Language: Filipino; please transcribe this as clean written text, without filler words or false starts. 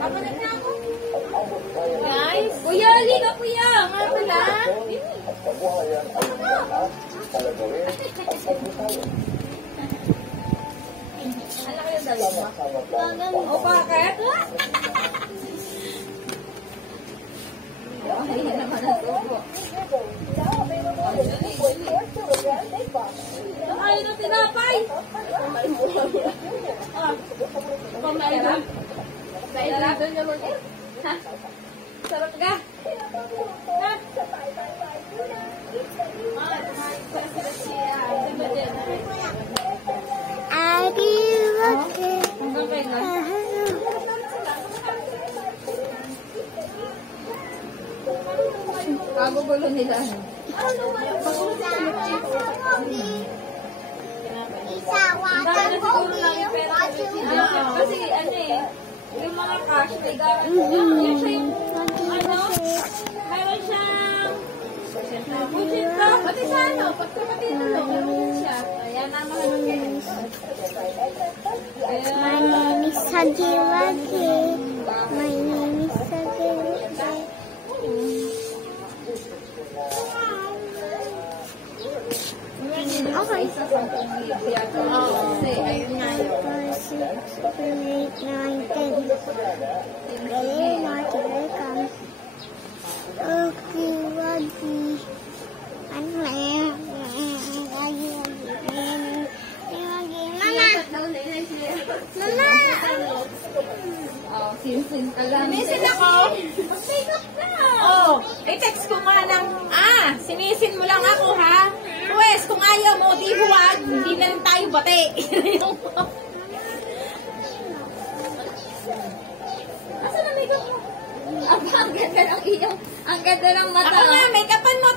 Kapalit na ako. Guys, kuya, liga kuya. Nga pala. Ano kayo dalawa? O bakit? Ay, naman ang tubo. Ay, na tinapay. Pamailap. Sarap doon naman eh. Ha? Sarap ka? Ha? Kagugulo nila. Kasi ano eh, yung mga cash may guarantee. Yan siya yung ano, meron siyang budget ka. Pati sa ano, pati nulong, meron siya. Ayan naman ang games. My name is Hagiwagi. My name is Hagiwagi. Okay. Isa sa kasi ayun nga yun. 4, 6, 7, 8, 9, 10. Very much welcome. Okay, Wagi. Ano eh? Mama! Oh, sin-sin ka lang. Sinisin ako. Mag-make up na. Oh, i-text ko nga ng, sinisin mo lang ako, ha? Pwes, kung ayaw mo, di huwag. Hindi na rin tayo bate. Asa na make up mo? Ang ganda ng iyong, ang ganda ng mata. Ako nga, make upan mo